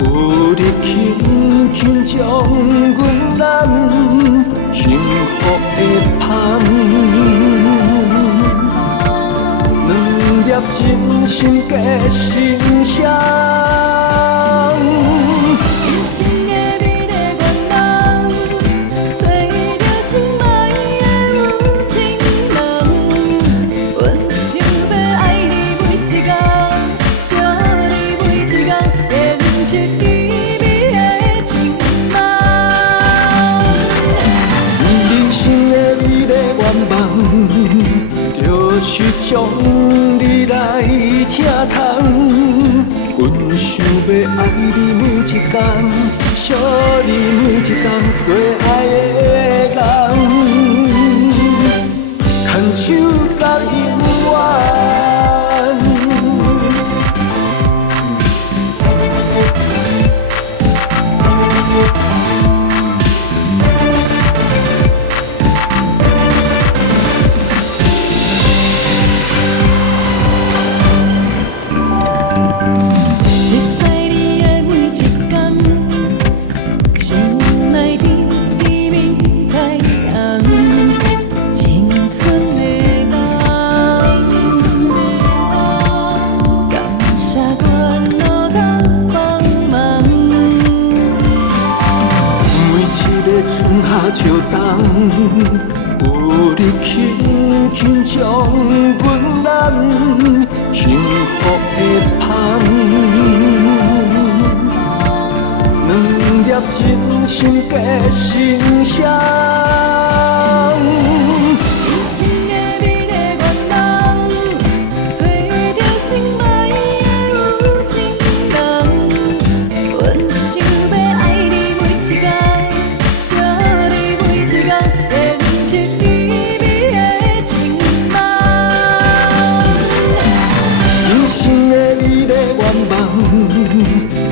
우리 긴긴 정군남幸福的밤 능력 진심 깨심상就是你来听痛，阮想要爱你每一天，惜你每一天最爱的人，牵手甲永远。春夏秋冬，有你轻轻将阮揽，幸福的香，两粒真心结心伤。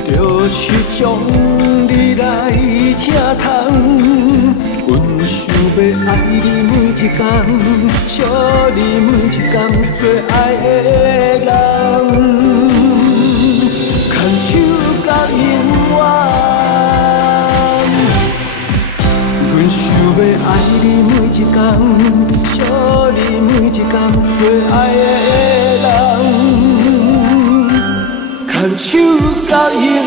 就是将你来听痛，阮想要爱你每一天，惜你每一天最爱的人，牵手甲永远。阮想要爱你每一天，惜你每一天最爱的人，牵手甲永远。